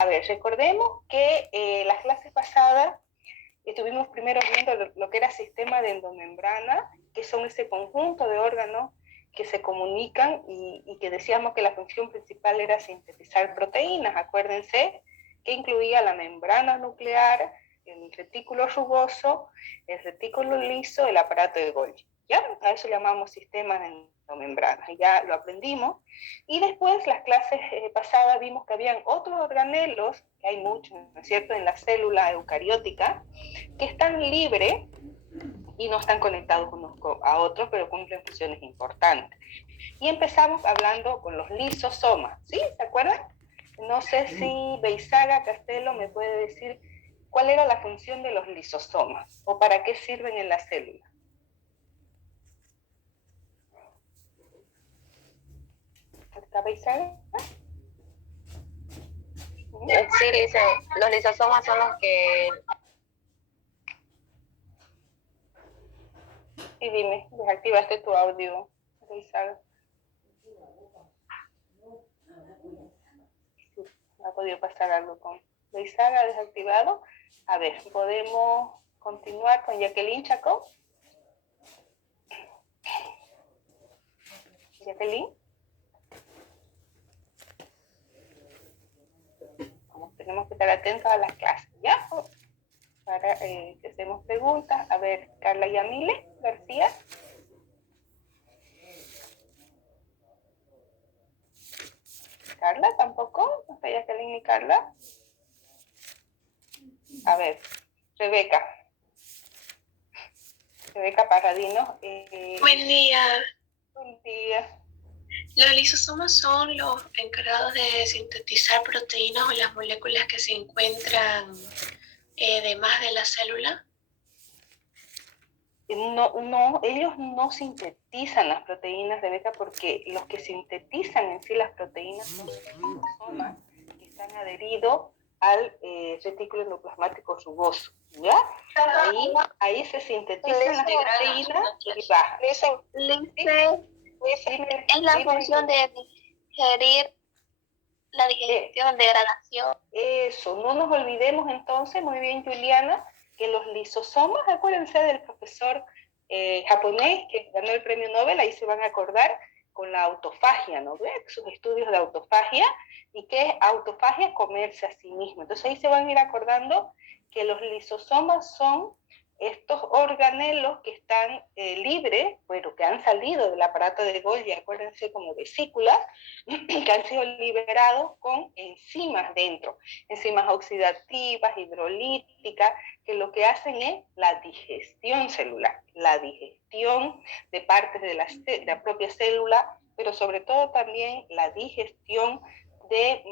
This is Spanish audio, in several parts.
A ver, recordemos que las clases pasadas estuvimos primero viendo lo que era sistema de endomembrana, que son ese conjunto de órganos que se comunican y que decíamos que la función principal era sintetizar proteínas. Acuérdense que incluía la membrana nuclear, el retículo rugoso, el retículo liso, el aparato de Golgi. ¿Ya? A eso llamamos sistema de endomembrana. Ya lo aprendimos. Y después, las clases pasadas, vimos que habían otros organelos, que hay muchos, ¿no es cierto?, en la célula eucariótica, que están libres y no están conectados unos a otros, pero cumplen funciones importantes. Y empezamos hablando con los lisosomas, ¿sí? ¿Se acuerdan? No sé si Beizaga Castelo me puede decir cuál era la función de los lisosomas o para qué sirven en la célula. ¿Está Beizaga? Sí, dice, los lisosomas son los que... Y dime, desactivaste tu audio, Beizaga. No ha podido pasar algo con Beizaga desactivado. A ver, podemos continuar con Jacqueline Chacón. Jacqueline. Tenemos que estar atentos a las clases, ¿ya? Para que hacemos preguntas. A ver, Carla Yamile García. Carla, ¿tampoco? ¿No está Jacqueline ni Carla? A ver, Rebeca. Rebeca Parradino. Buen día. Buen día. Los lisosomas son los encargados de sintetizar proteínas o las moléculas que se encuentran demás de la célula. No, ellos no sintetizan las proteínas, Rebeca, porque los que sintetizan en sí las proteínas son los lisosomas que están adheridos al retículo endoplasmático rugoso, ¿ya? Ahí se sintetizan las proteínas y bajan. Es la función de digerir, la digestión, degradación. Eso, no nos olvidemos entonces, muy bien Juliana, que los lisosomas, acuérdense del profesor japonés que ganó el premio Nobel, ahí se van a acordar con la autofagia, ¿no ve? Sus estudios de autofagia, y que es autofagia, comerse a sí mismo. Entonces ahí se van a ir acordando que los lisosomas son estos organelos que están libres, bueno, que han salido del aparato de Golgi, acuérdense, como vesículas, que han sido liberados con enzimas dentro, enzimas oxidativas, hidrolíticas, que lo que hacen es la digestión celular, la digestión de partes de la propia célula, pero sobre todo también la digestión de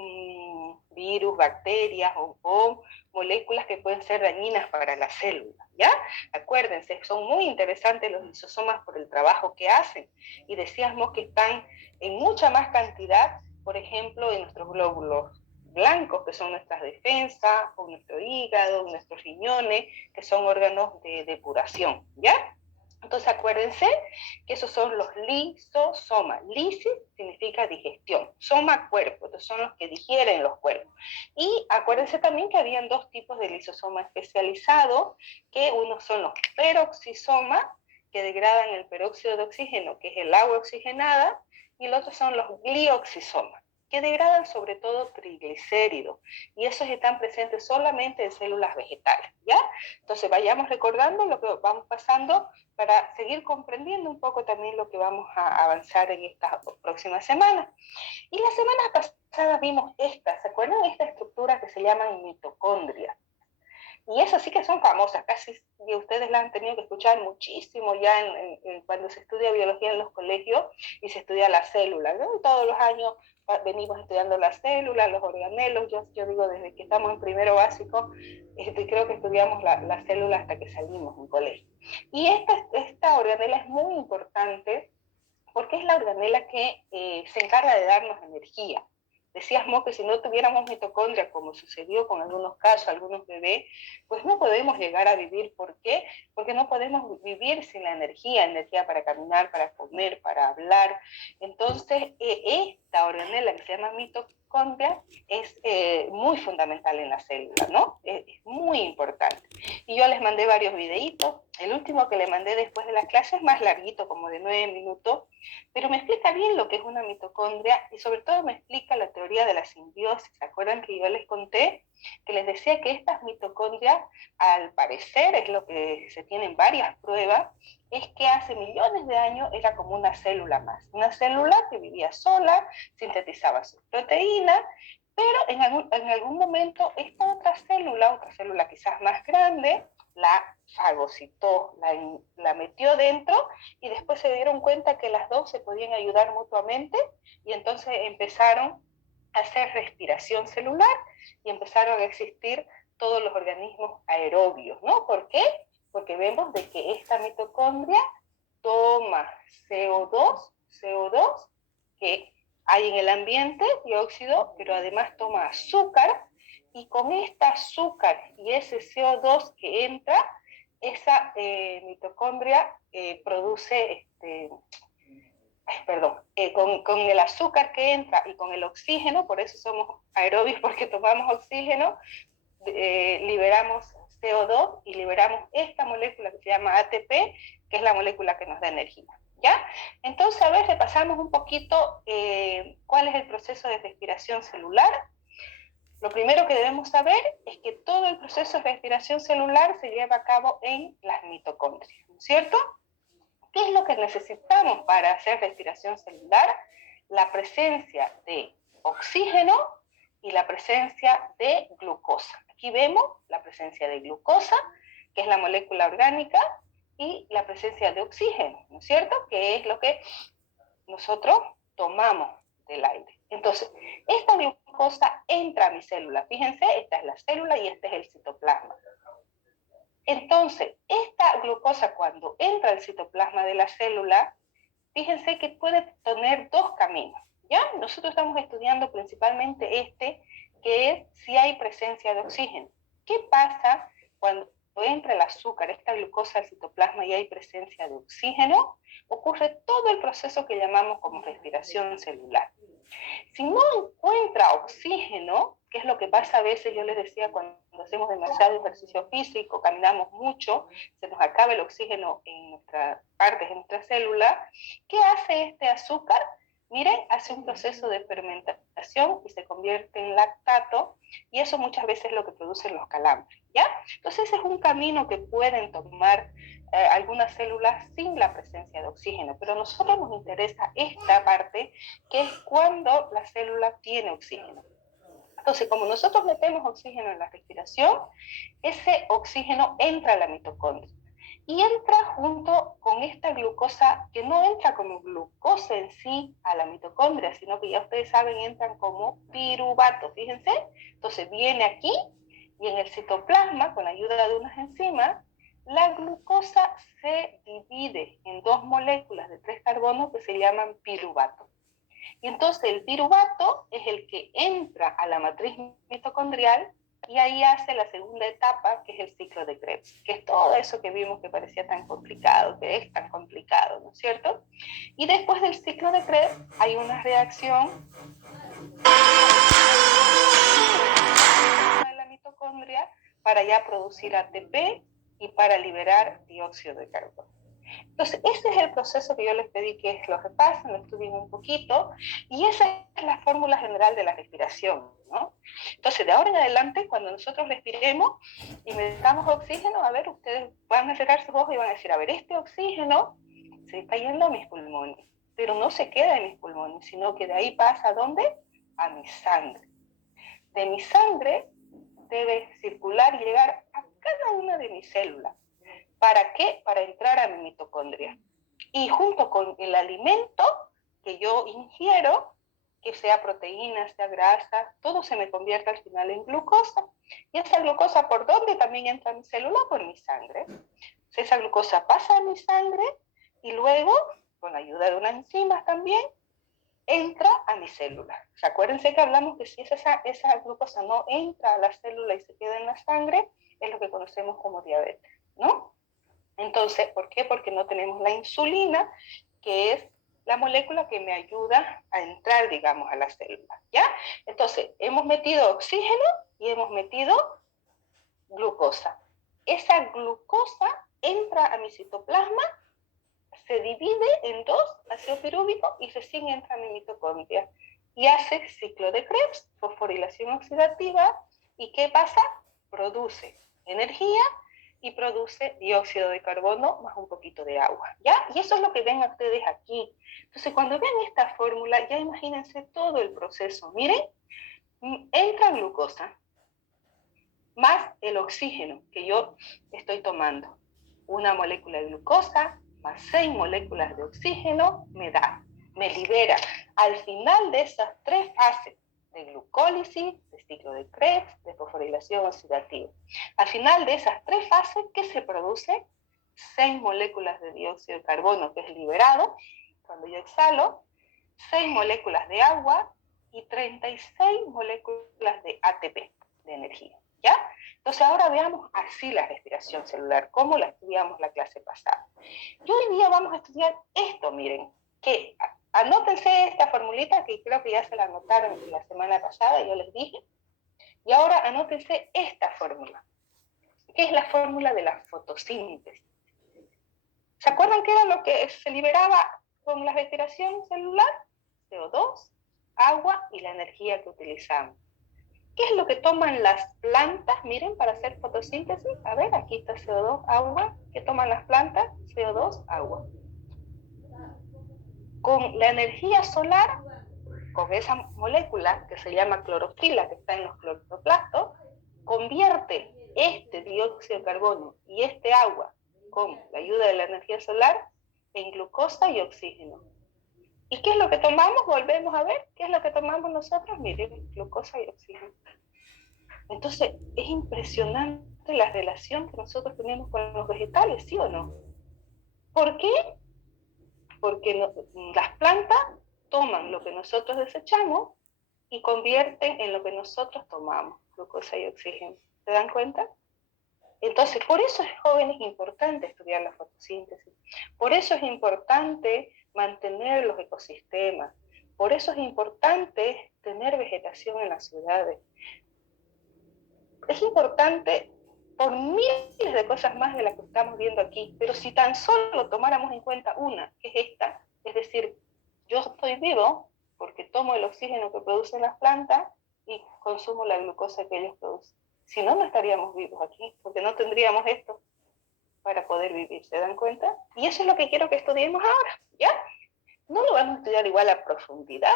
virus, bacterias o moléculas que pueden ser dañinas para la célula, ¿ya? Acuérdense, son muy interesantes los lisosomas por el trabajo que hacen, y decíamos que están en mucha más cantidad, por ejemplo, en nuestros glóbulos blancos, que son nuestras defensas, o nuestro hígado, nuestros riñones, que son órganos de depuración, ¿ya? Entonces acuérdense que esos son los lisosomas. Lisis significa digestión, soma cuerpo, entonces son los que digieren los cuerpos. Y acuérdense también que habían dos tipos de lisosomas especializados, que unos son los peroxisomas, que degradan el peróxido de oxígeno, que es el agua oxigenada, y los otros son los glioxisomas, que degradan sobre todo triglicéridos, y esos están presentes solamente en células vegetales, ¿ya? Entonces vayamos recordando lo que vamos pasando para seguir comprendiendo un poco también lo que vamos a avanzar en estas próximas semanas. Y la semana pasada vimos ¿se acuerdan de esta estructura que se llaman mitocondrias? Y esas sí que son famosas, casi ustedes la han tenido que escuchar muchísimo ya cuando se estudia biología en los colegios y se estudia la célula, ¿no? Todos los años venimos estudiando las células, los organelos, yo digo desde que estamos en primero básico, creo que estudiamos la célula hasta que salimos en colegio. Y esta organela es muy importante porque es la organela que se encarga de darnos energía. Decíamos que si no tuviéramos mitocondria, como sucedió con algunos casos, algunos bebés, pues no podemos llegar a vivir. ¿Por qué? Porque no podemos vivir sin la energía para caminar, para comer, para hablar. Entonces, esta organela que se llama mitocondria mitocondria es muy fundamental en la célula, ¿no? Es muy importante. Y yo les mandé varios videitos. El último que le mandé después de la clase es más larguito, como de 9 minutos, pero me explica bien lo que es una mitocondria y sobre todo me explica la teoría de la simbiosis. ¿Se acuerdan que yo les conté? Que les decía que estas mitocondrias, al parecer, es lo que se tienen varias pruebas, es que hace millones de años era como una célula más. Una célula que vivía sola, sintetizaba sus proteínas, pero en algún momento esta otra célula quizás más grande, la fagocitó, la metió dentro y después se dieron cuenta que las dos se podían ayudar mutuamente y entonces empezaron a hacer respiración celular y empezaron a existir todos los organismos aerobios, ¿no? ¿Por qué? Porque vemos de que esta mitocondria toma CO2 que hay en el ambiente, dióxido, pero además toma azúcar, y con este azúcar y ese CO2 que entra, esa mitocondria produce, con el azúcar que entra y con el oxígeno, por eso somos aerobios, porque tomamos oxígeno, liberamos CO2 y liberamos esta molécula que se llama ATP, que es la molécula que nos da energía. ¿Ya? Entonces, a ver, repasamos un poquito cuál es el proceso de respiración celular. Lo primero que debemos saber es que todo el proceso de respiración celular se lleva a cabo en las mitocondrias, ¿no es cierto? ¿Qué es lo que necesitamos para hacer respiración celular? La presencia de oxígeno y la presencia de glucosa. Aquí vemos la presencia de glucosa, que es la molécula orgánica, y la presencia de oxígeno, ¿no es cierto? Que es lo que nosotros tomamos del aire. Entonces, esta glucosa entra a mi célula. Fíjense, esta es la célula y este es el citoplasma. Entonces, esta glucosa cuando entra al citoplasma de la célula, fíjense que puede tener dos caminos, ¿ya? Nosotros estamos estudiando principalmente que es si hay presencia de oxígeno. ¿Qué pasa cuando entra el azúcar, esta glucosa al citoplasma y hay presencia de oxígeno? Ocurre todo el proceso que llamamos como respiración celular. Si no encuentra oxígeno, que es lo que pasa a veces, yo les decía, cuando hacemos demasiado ejercicio físico, caminamos mucho, se nos acaba el oxígeno en nuestras partes, en nuestra célula, ¿qué hace este azúcar? Miren, hace un proceso de fermentación y se convierte en lactato, y eso muchas veces es lo que producen los calambres, ¿ya? Entonces ese es un camino que pueden tomar algunas células sin la presencia de oxígeno, pero a nosotros nos interesa esta parte, que es cuando la célula tiene oxígeno. Entonces, como nosotros metemos oxígeno en la respiración, ese oxígeno entra a la mitocondria y entra junto con esta glucosa, que no entra como glucosa en sí a la mitocondria, sino que ya ustedes saben, entran como piruvato, fíjense. Entonces viene aquí y en el citoplasma, con la ayuda de unas enzimas, la glucosa se divide en dos moléculas de 3 carbonos que se llaman piruvato. Y entonces el piruvato es el que entra a la matriz mitocondrial y ahí hace la segunda etapa, que es el ciclo de Krebs, que es todo eso que vimos que parecía tan complicado, que es tan complicado, ¿no es cierto? Y después del ciclo de Krebs hay una reacción de la mitocondria para ya producir ATP y para liberar dióxido de carbono. Entonces, ese es el proceso que yo les pedí que lo repasen, lo estudien un poquito, y esa es la fórmula general de la respiración, ¿no? Entonces, de ahora en adelante, cuando nosotros respiremos y metamos oxígeno, a ver, ustedes van a cerrar sus ojos y van a decir, a ver, este oxígeno se está yendo a mis pulmones, pero no se queda en mis pulmones, sino que de ahí pasa, ¿a dónde? A mi sangre. De mi sangre debe circular y llegar a cada una de mis células. ¿Para qué? Para entrar a mi mitocondria. Y junto con el alimento que yo ingiero, que sea proteína, sea grasa, todo se me convierte al final en glucosa. Y esa glucosa, ¿por dónde también entra a mi célula? Por mi sangre. Esa glucosa pasa a mi sangre y luego, con la ayuda de unas enzimas también, entra a mi célula. Acuérdense que hablamos que si esa glucosa no entra a la célula y se queda en la sangre, es lo que conocemos como diabetes, ¿no? Entonces, ¿por qué? Porque no tenemos la insulina, que es la molécula que me ayuda a entrar, digamos, a la célula, ¿ya? Entonces, hemos metido oxígeno y hemos metido glucosa. Esa glucosa entra a mi citoplasma, se divide en 2 ácido pirúvico y recién entra a mi mitocondria. Y hace ciclo de Krebs, fosforilación oxidativa. ¿Y qué pasa? Produce energía y produce dióxido de carbono más un poquito de agua, ¿ya? Y eso es lo que ven ustedes aquí. Entonces, cuando ven esta fórmula, ya imagínense todo el proceso. Miren, entra glucosa más el oxígeno que yo estoy tomando. Una molécula de glucosa más 6 moléculas de oxígeno me libera. Al final de esas 3 fases, de glucólisis, de ciclo de Krebs, de fosforilación oxidativa. Al final de esas 3 fases, ¿qué se produce? 6 moléculas de dióxido de carbono, que es liberado cuando yo exhalo, 6 moléculas de agua y 36 moléculas de ATP, de energía, ¿ya? Entonces ahora veamos así la respiración celular, como la estudiamos la clase pasada. Y hoy día vamos a estudiar esto, miren, que anótense esta formulita que creo que ya se la anotaron la semana pasada, yo les dije, y ahora anótense esta fórmula, que es la fórmula de la fotosíntesis. ¿Se acuerdan qué era lo que se liberaba con la respiración celular? CO2, agua y la energía que utilizamos. ¿Qué es lo que toman las plantas? Miren, para hacer fotosíntesis. A ver, aquí está CO2, agua. ¿Qué toman las plantas? CO2, agua. Con la energía solar, con esa molécula que se llama clorofila, que está en los cloroplastos, convierte este dióxido de carbono y este agua, con la ayuda de la energía solar, en glucosa y oxígeno. ¿Y qué es lo que tomamos? Volvemos a ver, ¿qué es lo que tomamos nosotros? Miren, glucosa y oxígeno. Entonces, es impresionante la relación que nosotros tenemos con los vegetales, ¿sí o no? ¿Por qué? Porque las plantas toman lo que nosotros desechamos y convierten en lo que nosotros tomamos, glucosa y oxígeno. ¿Se dan cuenta? Entonces, por eso es, jóvenes, importante estudiar la fotosíntesis. Por eso es importante mantener los ecosistemas. Por eso es importante tener vegetación en las ciudades. Es importante por miles de cosas más de las que estamos viendo aquí, pero si tan solo tomáramos en cuenta una, que es esta, es decir, yo estoy vivo porque tomo el oxígeno que producen las plantas y consumo la glucosa que ellos producen. Si no, no estaríamos vivos aquí, porque no tendríamos esto para poder vivir, ¿se dan cuenta? Y eso es lo que quiero que estudiemos ahora, ¿ya? No lo vamos a estudiar igual a profundidad,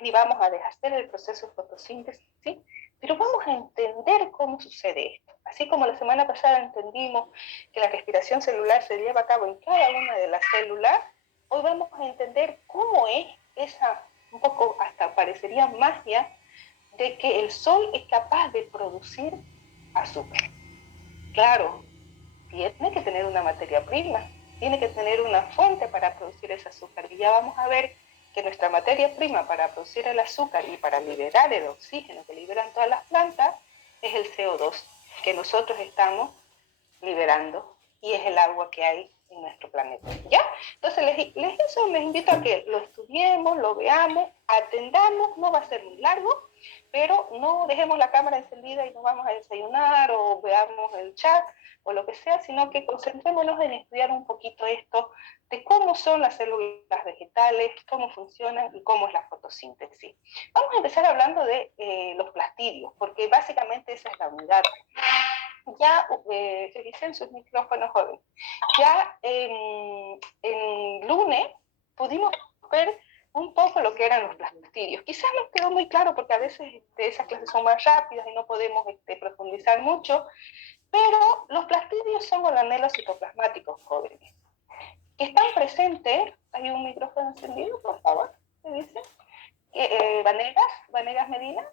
ni vamos a deshacer el proceso de fotosíntesis, ¿sí? Pero vamos a entender cómo sucede esto. Así como la semana pasada entendimos que la respiración celular se lleva a cabo en cada una de las células, hoy vamos a entender cómo es esa, un poco hasta parecería magia, de que el sol es capaz de producir azúcar. Claro, tiene que tener una materia prima, tiene que tener una fuente para producir ese azúcar. Y ya vamos a ver que nuestra materia prima para producir el azúcar y para liberar el oxígeno que liberan todas las plantas es el CO2 que nosotros estamos liberando y es el agua que hay en nuestro planeta, ¿ya? Entonces les invito a que lo estudiemos, lo veamos, atendamos, no va a ser muy largo, pero no dejemos la cámara encendida y nos vamos a desayunar o veamos el chat o lo que sea, sino que concentrémonos en estudiar un poquito esto de cómo son las células vegetales, cómo funcionan y cómo es la fotosíntesis. Vamos a empezar hablando de los plastidios, porque básicamente esa es la unidad. Ya revisen sus micrófonos, jóvenes. Ya en lunes pudimos ver un poco lo que eran los plastidios. Quizás no quedó muy claro porque a veces esas clases son más rápidas y no podemos profundizar mucho, pero los plastidios son organelos citoplasmáticos, jóvenes, que están presentes. ¿Hay un micrófono encendido, por favor? ¿Me dicen? Vanegas Medina.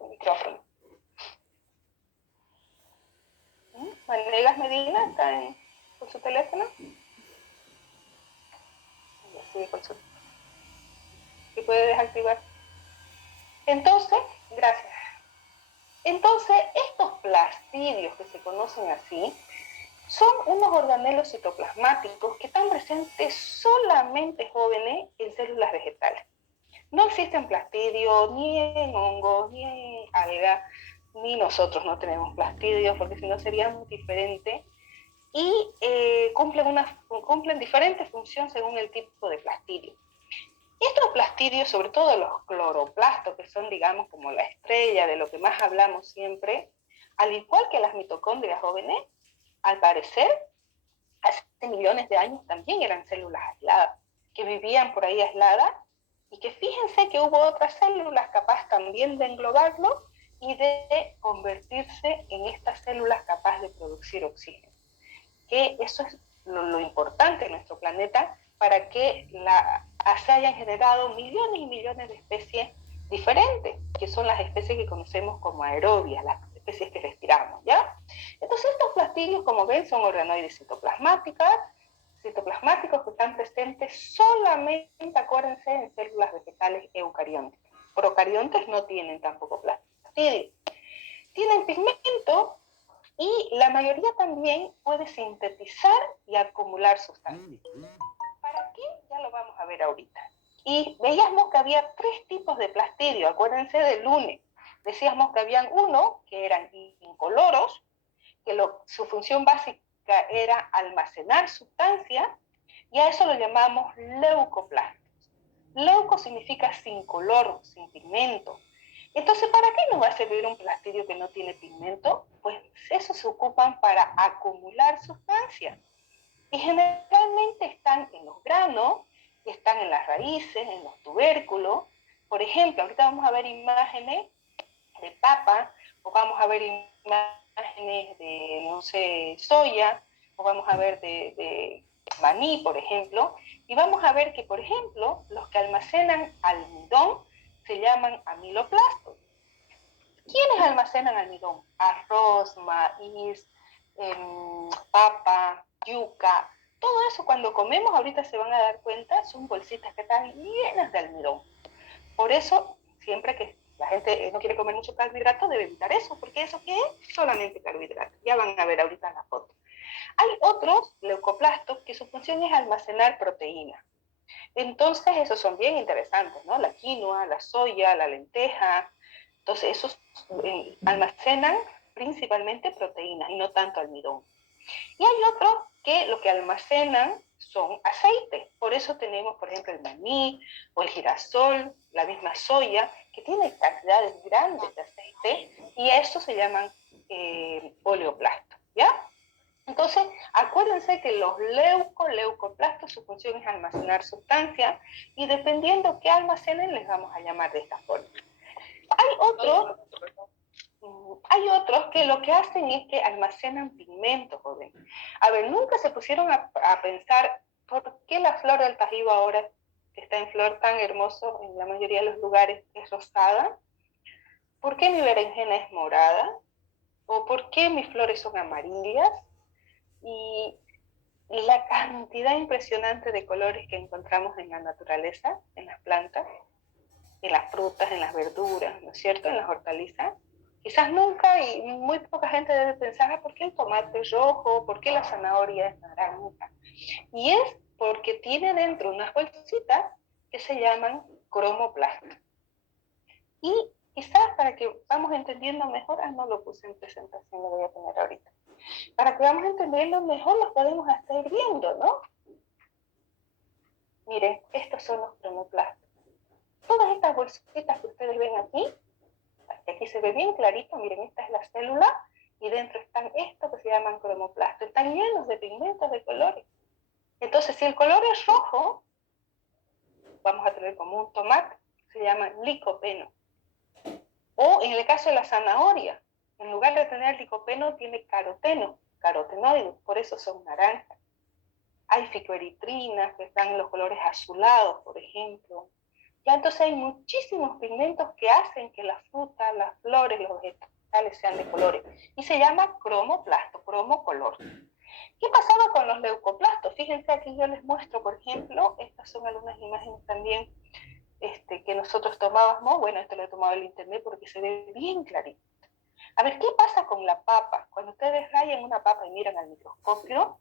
El micrófono. Vanegas Medina está con su teléfono. Sí, con su... ¿Y puede desactivar? Entonces, gracias. Entonces, estos plastidios que se conocen así Son unos organelos citoplasmáticos que están presentes solamente, jóvenes, en células vegetales. No existen plastidios ni en hongos, ni en algas, ni nosotros no tenemos plastidios, porque si no sería muy diferente. Y cumplen diferentes funciones según el tipo de plastidio. Estos plastidios, sobre todo los cloroplastos, que son, digamos, como la estrella de lo que más hablamos siempre, al igual que las mitocondrias, jóvenes, al parecer, hace millones de años también eran células aisladas, que vivían por ahí aisladas, y que fíjense que hubo otras células capaces también de englobarlo y de convertirse en estas células capaces de producir oxígeno. Que eso es lo importante en nuestro planeta para que se hayan generado millones y millones de especies diferentes, que son las especies que conocemos como aerobias, las especies que respiramos, ¿ya? Entonces estos plastidios, como ven, son organoides citoplasmáticos que están presentes solamente, acuérdense, en células vegetales eucariontes. Procariontes no tienen tampoco plastidios. Tienen pigmento, y la mayoría también puede sintetizar y acumular sustancias. ¿Para qué? Ya lo vamos a ver ahorita. Y veíamos que había 3 tipos de plastidio, acuérdense del lunes. Decíamos que habían uno, que eran incoloros, que su función básica era almacenar sustancias, y a eso lo llamamos leucoplastos. Leuco significa sin color, sin pigmento. Entonces, ¿para qué nos va a servir un plastidio que no tiene pigmento? Pues esos se ocupan para acumular sustancias. Y generalmente están en los granos, están en las raíces, en los tubérculos. Por ejemplo, ahorita vamos a ver imágenes de papa, o vamos a ver imágenes de, no sé, soya, o vamos a ver de maní, por ejemplo, y vamos a ver que, por ejemplo, los que almacenan almidón se llaman amiloplastos. ¿Quiénes almacenan almidón? Arroz, maíz, papa, yuca. Todo eso cuando comemos, ahorita se van a dar cuenta, son bolsitas que están llenas de almidón. Por eso, siempre que la gente no quiere comer mucho carbohidrato, debe evitar eso, porque eso ¿qué es? Solamente carbohidrato. Ya van a ver ahorita en la foto. Hay otros leucoplastos que su función es almacenar proteínas. Entonces, esos son bien interesantes, ¿no? La quinoa, la soya, la lenteja. Entonces, esos almacenan principalmente proteínas y no tanto almidón. Y hay otros que lo que almacenan son aceites. Por eso tenemos, por ejemplo, el maní o el girasol, la misma soya, que tiene cantidades grandes de aceite, y a eso se llaman oleoplastos, ¿ya? Entonces, acuérdense que los leucoplastos, su función es almacenar sustancias, y dependiendo qué almacenen, les vamos a llamar de esta forma. Hay otros que lo que hacen es que almacenan pigmentos, joven. A ver, nunca se pusieron a pensar por qué la flor del tajibo ahora, que está en flor tan hermoso en la mayoría de los lugares, es rosada. ¿Por qué mi berenjena es morada? ¿O por qué mis flores son amarillas? Y la cantidad impresionante de colores que encontramos en la naturaleza, en las plantas, en las frutas, en las verduras, ¿no es cierto?, en las hortalizas. Quizás nunca y muy poca gente debe pensar, ¿por qué el tomate es rojo? ¿Por qué la zanahoria es naranja? Y es porque tiene dentro unas bolsitas que se llaman cromoplastos. Y quizás para que vamos entendiendo mejor, no lo puse en presentación, lo voy a poner ahorita. Para que vamos entendiendo mejor, los podemos hasta ir viendo, ¿no? Miren, estos son los cromoplastos. Todas estas bolsitas que ustedes ven aquí se ve bien clarito, miren, esta es la célula, y dentro están estos que se llaman cromoplastos. Están llenos de pigmentos de colores. Entonces, si el color es rojo, vamos a tener como un tomate, se llama licopeno. O en el caso de la zanahoria, en lugar de tener licopeno, tiene carotenoides, por eso son naranjas. Hay ficoeritrinas que están en los colores azulados, por ejemplo. Ya entonces hay muchísimos pigmentos que hacen que las frutas, las flores, los vegetales sean de colores. Y se llama cromoplasto, cromocolor. ¿Qué pasaba con los leucoplastos? Fíjense, aquí yo les muestro, por ejemplo, estas son algunas imágenes también que nosotros tomábamos. Bueno, esto lo he tomado del internet porque se ve bien clarito. A ver, ¿qué pasa con la papa? Cuando ustedes rayan una papa y miran al microscopio,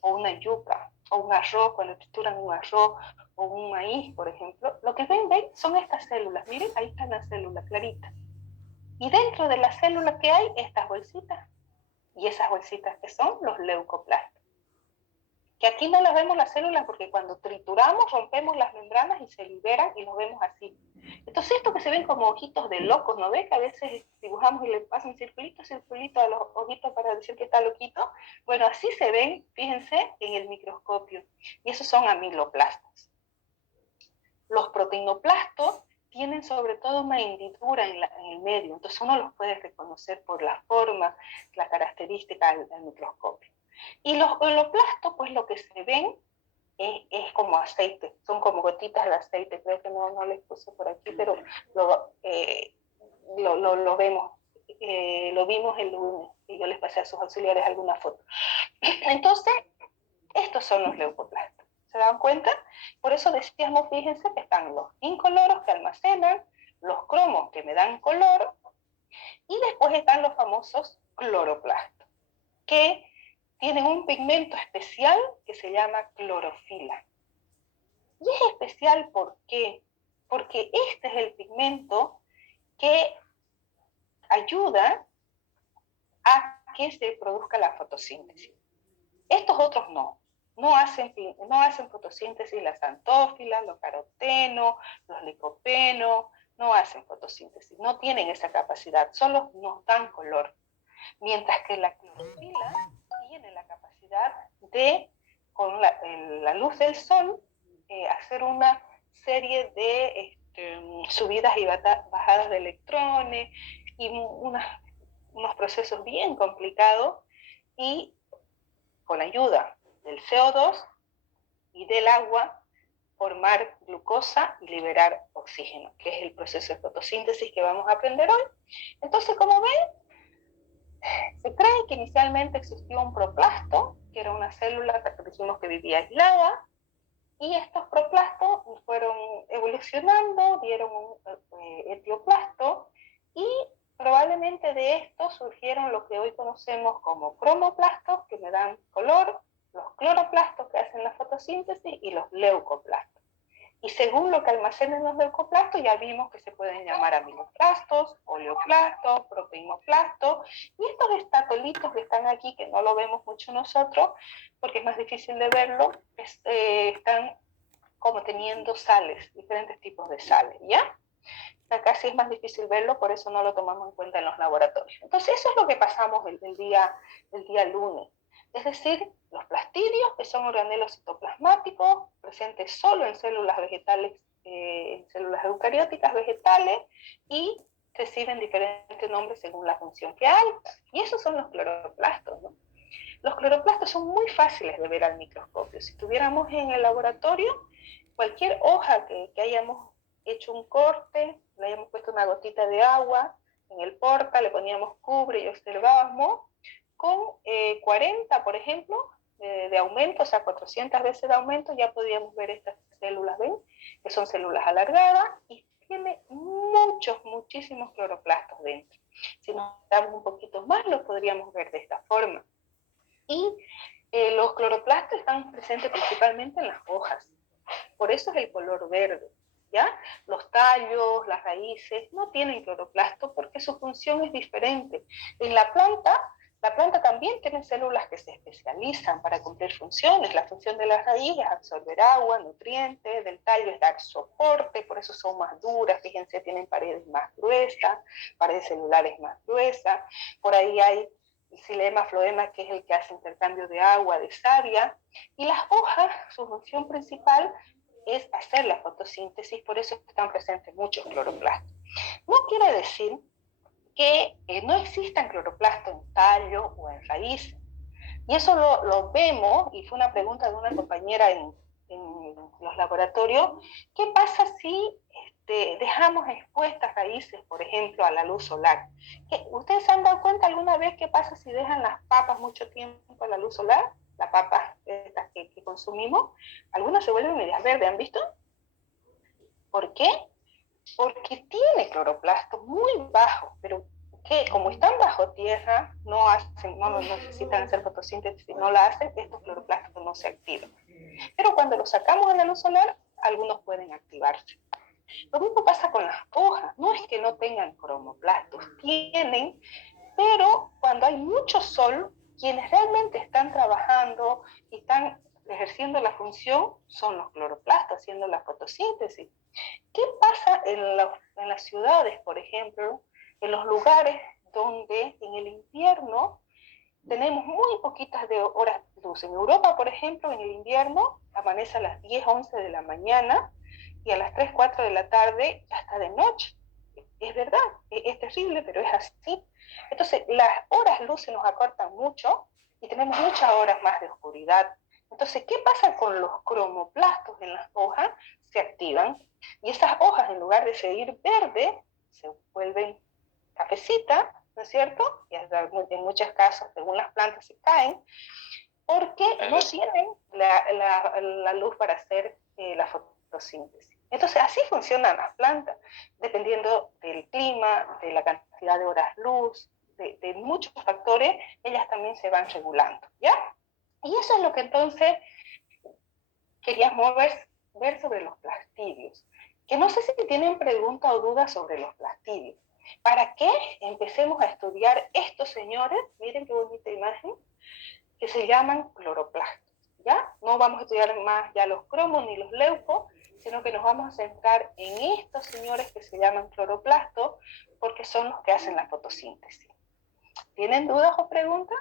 o una yuca, o un arroz, cuando trituran un arroz, o un maíz, por ejemplo, lo que ven son estas células. Miren, ahí está la célula clarita. Y dentro de la célula que hay, estas bolsitas. Y esas bolsitas que son los leucoplastos. Que aquí no las vemos las células porque cuando trituramos rompemos las membranas y se liberan y los vemos así. Entonces esto que se ven como ojitos de locos, ¿no ve? Que a veces dibujamos y le pasan circulito a los ojitos para decir que está loquito. Bueno, así se ven, fíjense, en el microscopio. Y esos son amiloplastos. Los proteinoplastos tienen sobre todo una hendidura en el medio, entonces uno los puede reconocer por la forma, la característica al microscopio. Y los holoplastos, pues lo que se ven es como aceite, son como gotitas de aceite, creo que no les puse por aquí, pero lo vemos, lo vimos el lunes, y yo les pasé a sus auxiliares alguna foto. Entonces, estos son los leucoplastos, ¿se dan cuenta? Por eso decíamos, fíjense que están los incoloros que almacenan, los cromos que me dan color, y después están los famosos cloroplastos, que tienen un pigmento especial que se llama clorofila. Y es especial ¿por qué? Porque este es el pigmento que ayuda a que se produzca la fotosíntesis. Estos otros no hacen fotosíntesis, la xantófila, los carotenos, los licopenos, no hacen fotosíntesis, no tienen esa capacidad, solo nos dan color. Mientras que la clorofila tiene la capacidad de, con la luz del sol, hacer una serie de subidas y bajadas de electrones y unos procesos bien complicados, y con la ayuda del CO2 y del agua formar glucosa y liberar oxígeno, que es el proceso de fotosíntesis que vamos a aprender hoy. Entonces, como ven, se cree que inicialmente existió un proplasto, que era una célula que dijimos que vivía aislada, y estos proplastos fueron evolucionando, dieron un etioplasto, y probablemente de esto surgieron lo que hoy conocemos como cromoplastos, que me dan color, los cloroplastos que hacen la fotosíntesis y los leucoplastos. Y según lo que almacenan los leucoplastos, ya vimos que se pueden llamar amiloplastos, oleoplastos, proteinoplastos, y estos estatolitos que están aquí, que no lo vemos mucho nosotros, porque es más difícil de verlo, están como teniendo sales, diferentes tipos de sales, ¿ya? Acá sí es más difícil verlo, por eso no lo tomamos en cuenta en los laboratorios. Entonces eso es lo que pasamos el día lunes. Es decir, los plastidios, que son organelos citoplasmáticos, presentes solo en células vegetales, en células eucarióticas vegetales, y reciben diferentes nombres según la función que hay. Y esos son los cloroplastos, ¿no? Los cloroplastos son muy fáciles de ver al microscopio. Si tuviéramos en el laboratorio, cualquier hoja que hayamos hecho un corte, le hayamos puesto una gotita de agua en el porta, le poníamos cubre y observábamos, con 40, por ejemplo, de aumento, o sea, 400 veces de aumento, ya podíamos ver estas células, ¿ven? Que son células alargadas y tiene muchísimos cloroplastos dentro. Si nos damos un poquito más, los podríamos ver de esta forma. Y los cloroplastos están presentes principalmente en las hojas. Por eso es el color verde, ¿ya? Los tallos, las raíces no tienen cloroplasto porque su función es diferente. En la planta también tiene células que se especializan para cumplir funciones. La función de la raíz es absorber agua, nutrientes, del tallo es dar soporte, por eso son más duras, fíjense, tienen paredes más gruesas, paredes celulares más gruesas. Por ahí hay el xilema, floema, que es el que hace intercambio de agua, de savia, y las hojas, su función principal es hacer la fotosíntesis, por eso están presentes muchos cloroplastos. No quiere decir que no existan cloroplastos en tallo o en raíces, y eso lo vemos, y fue una pregunta de una compañera en los laboratorios, ¿qué pasa si dejamos expuestas raíces, por ejemplo, a la luz solar? ¿Ustedes se han dado cuenta alguna vez qué pasa si dejan las papas mucho tiempo a la luz solar? Las papas estas que consumimos, algunas se vuelven medias verdes, ¿han visto? ¿Por qué? Porque tiene cloroplasto muy bajo, pero que como están bajo tierra, no necesitan hacer fotosíntesis, si no la hacen, estos cloroplastos no se activan. Pero cuando los sacamos a la luz solar, algunos pueden activarse. Lo mismo pasa con las hojas, no es que no tengan cromoplastos, tienen, pero cuando hay mucho sol, quienes realmente están trabajando y están ejerciendo la función son los cloroplastos, haciendo la fotosíntesis. ¿Qué pasa en las ciudades, por ejemplo, en los lugares donde en el invierno tenemos muy poquitas horas de luz? En Europa, por ejemplo, en el invierno amanece a las 10, 11 de la mañana y a las 3, 4 de la tarde ya está de noche. Es verdad, es terrible, pero es así. Entonces, las horas luz se nos acortan mucho y tenemos muchas horas más de oscuridad. Entonces, ¿qué pasa con los cromoplastos en las hojas? Se activan y esas hojas, en lugar de seguir verde, se vuelven cafecitas, ¿no es cierto? Y en muchos casos, según las plantas, se caen porque no tienen la luz para hacer la fotosíntesis. Entonces, así funcionan las plantas, dependiendo del clima, de la cantidad de horas luz, de muchos factores, ellas también se van regulando, ¿ya? Y eso es lo que entonces queríamos ver sobre los plastidios. Que no sé si tienen pregunta o duda sobre los plastidios. ¿Para qué empecemos a estudiar estos señores? Miren qué bonita imagen, que se llaman cloroplastos, ¿ya? No vamos a estudiar más ya los cromos ni los leucos, sino que nos vamos a centrar en estos señores que se llaman cloroplastos, porque son los que hacen la fotosíntesis. ¿Tienen dudas o preguntas?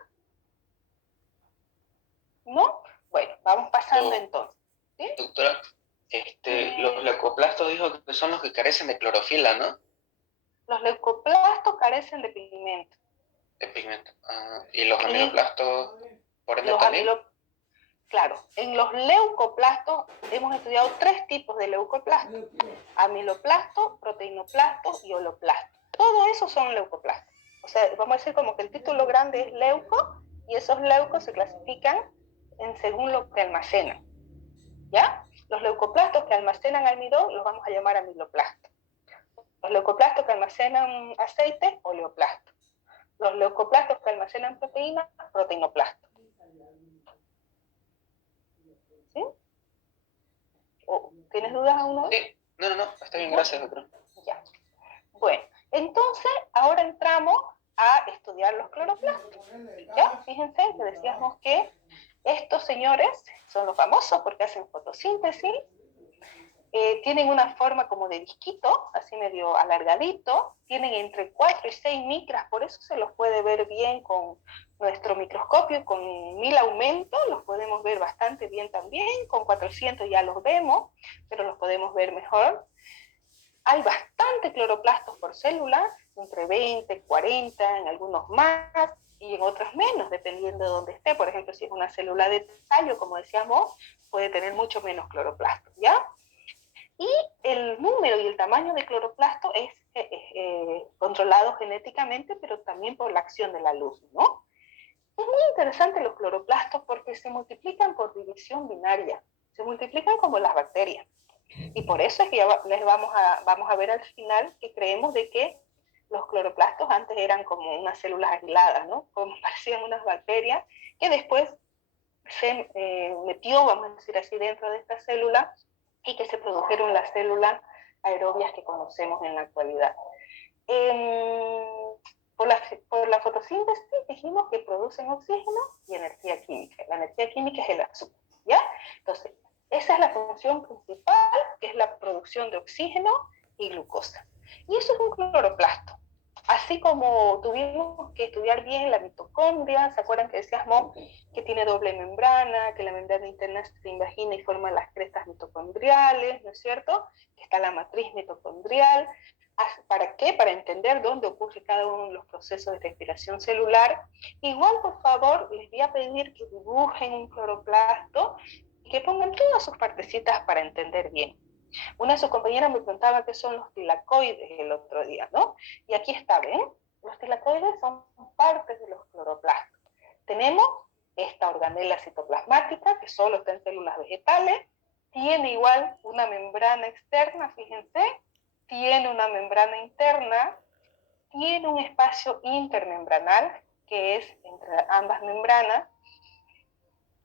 ¿No? Bueno, vamos pasando entonces. ¿Sí? Doctora, los leucoplastos dijo que son los que carecen de clorofila, ¿no? Los leucoplastos carecen de pigmento. De pigmento. ¿Y los aminoplastos, por ende, también? Claro, en los leucoplastos hemos estudiado 3 tipos de leucoplastos: amiloplastos, proteinoplastos y holoplastos. Todo eso son leucoplastos. O sea, vamos a decir como que el título grande es leuco, y esos leucos se clasifican según lo que almacenan, ¿ya? Los leucoplastos que almacenan almidón los vamos a llamar amiloplastos. Los leucoplastos que almacenan aceite, oleoplastos. Los leucoplastos que almacenan proteínas, proteinoplastos. ¿Sí? ¿Tienes dudas aún no? Sí, no, está bien, gracias, doctor. Ya. Bueno, entonces ahora entramos a estudiar los cloroplastos. ¿Ya? Fíjense que decíamos que estos señores son los famosos porque hacen fotosíntesis, tienen una forma como de disquito, así medio alargadito, tienen entre 4 y 6 micras, por eso se los puede ver bien con nuestro microscopio, con 1000 aumentos, los podemos ver bastante bien también, con 400 ya los vemos, pero los podemos ver mejor. Hay bastante cloroplastos por célula, entre 20, 40, en algunos más, y en otros menos, dependiendo de dónde esté. Por ejemplo, si es una célula de tallo, como decíamos, puede tener mucho menos cloroplastos, ¿ya? Y el número y el tamaño de cloroplasto es controlado genéticamente, pero también por la acción de la luz, ¿no? Es muy interesante los cloroplastos porque se multiplican por división binaria, se multiplican como las bacterias. Y por eso es que ya les vamos a ver al final que creemos de que los cloroplastos antes eran como unas células aisladas, ¿no? Como parecían unas bacterias que después se metió, vamos a decir así, dentro de esta célula y que se produjeron las células aerobias que conocemos en la actualidad. Por la fotosíntesis dijimos que producen oxígeno y energía química. La energía química es el azúcar, ¿ya? Entonces, esa es la función principal, que es la producción de oxígeno y glucosa. Y eso es un cloroplasto. Así como tuvimos que estudiar bien la mitocondria, ¿se acuerdan que decíamos que tiene doble membrana, que la membrana interna se invagina y forma las crestas mitocondriales, ¿no es cierto? Que está la matriz mitocondrial. ¿Para qué? Para entender dónde ocurre cada uno de los procesos de respiración celular. Igual, por favor, les voy a pedir que dibujen un cloroplasto y que pongan todas sus partecitas para entender bien. Una de sus compañeras me preguntaba qué son los tilacoides el otro día, ¿no? Y aquí está, ¿ven? Los tilacoides son partes de los cloroplastos. Tenemos esta organela citoplasmática, que solo está en células vegetales, tiene igual una membrana externa, fíjense, tiene una membrana interna, tiene un espacio intermembranal, que es entre ambas membranas.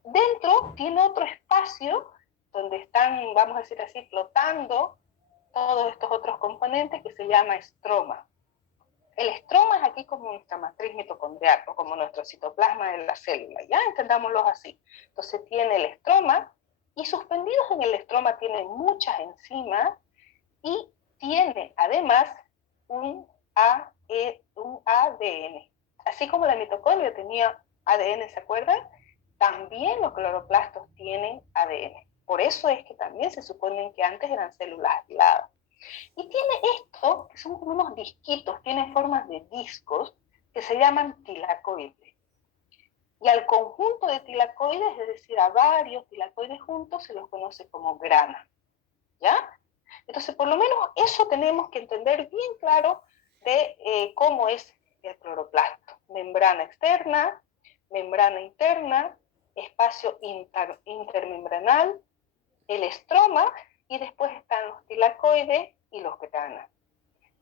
Dentro tiene otro espacio donde están, vamos a decir así, flotando todos estos otros componentes, que se llama estroma. El estroma es aquí como nuestra matriz mitocondrial, o como nuestro citoplasma de la célula, ya entendámoslo así. Entonces tiene el estroma, y suspendidos en el estroma tiene muchas enzimas, y tiene además un ADN. Así como la mitocondria tenía ADN, ¿se acuerdan? También los cloroplastos tienen ADN. Por eso es que también se suponen que antes eran células aisladas. Y tiene esto, que son como unos disquitos, tienen formas de discos, que se llaman tilacoides. Y al conjunto de tilacoides, es decir, a varios tilacoides juntos, se los conoce como grana. ¿Ya? Entonces, por lo menos eso tenemos que entender bien claro de cómo es el cloroplasto. Membrana externa, membrana interna, espacio intermembranal, el estroma, y después están los tilacoides y los granas.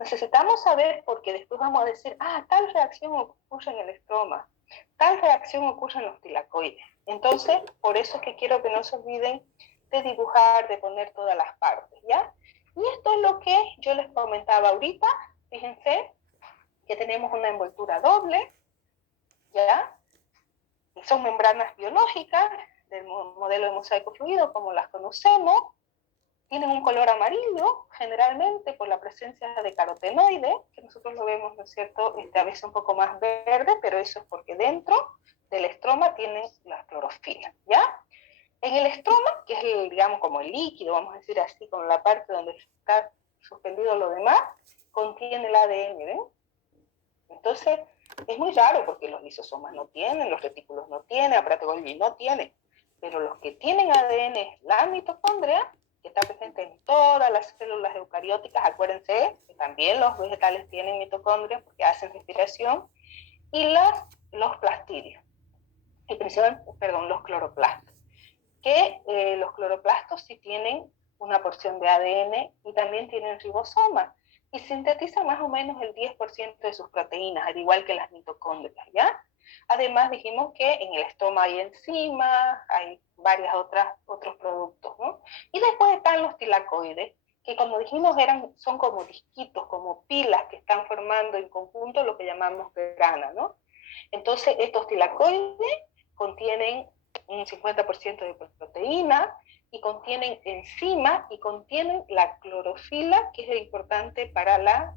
Necesitamos saber, porque después vamos a decir, tal reacción ocurre en el estroma, tal reacción ocurre en los tilacoides. Entonces, por eso es que quiero que no se olviden de dibujar, de poner todas las partes, ¿ya? Y esto es lo que yo les comentaba ahorita. Fíjense que tenemos una envoltura doble, ¿ya? Y son membranas biológicas del modelo de mosaico fluido, como las conocemos. Tienen un color amarillo, generalmente por la presencia de carotenoides, que nosotros lo vemos, ¿no es cierto?, a veces un poco más verde, pero eso es porque dentro del estroma tienen la clorofila, ¿ya? En el estroma, que es el, digamos, como el líquido, vamos a decir así, con la parte donde está suspendido lo demás, contiene el ADN, ¿ven? Entonces, es muy raro porque los lisosomas no tienen, los retículos no tienen, aparato Golgi no tiene, pero los que tienen ADN es la mitocondria, que está presente en todas las células eucarióticas. Acuérdense que también los vegetales tienen mitocondrias porque hacen respiración, y los plastidios, y principalmente, los cloroplastos, que los cloroplastos sí tienen una porción de ADN y también tienen ribosomas, y sintetizan más o menos el 10% de sus proteínas, al igual que las mitocondrias, ¿ya? Además dijimos que en el estroma hay enzimas, hay varios otros productos, ¿no? Y después están los tilacoides, que como dijimos son como disquitos, como pilas que están formando en conjunto lo que llamamos grana, ¿no? Entonces estos tilacoides contienen un 50% de proteína, y contienen enzimas, y contienen la clorofila, que es importante para la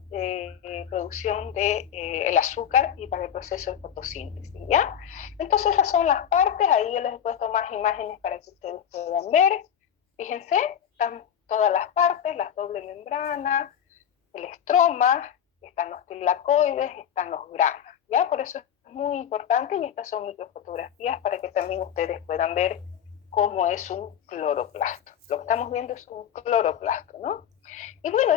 producción del azúcar y para el proceso de fotosíntesis, ¿ya? Entonces esas son las partes. Ahí yo les he puesto más imágenes para que ustedes puedan ver. Fíjense, están todas las partes, las doble membranas, el estroma, están los tilacoides, están los granas, ¿ya? Por eso es muy importante, y estas son microfotografías para que también ustedes puedan ver cómo es un cloroplasto. Lo que estamos viendo es un cloroplasto, ¿no? Y bueno,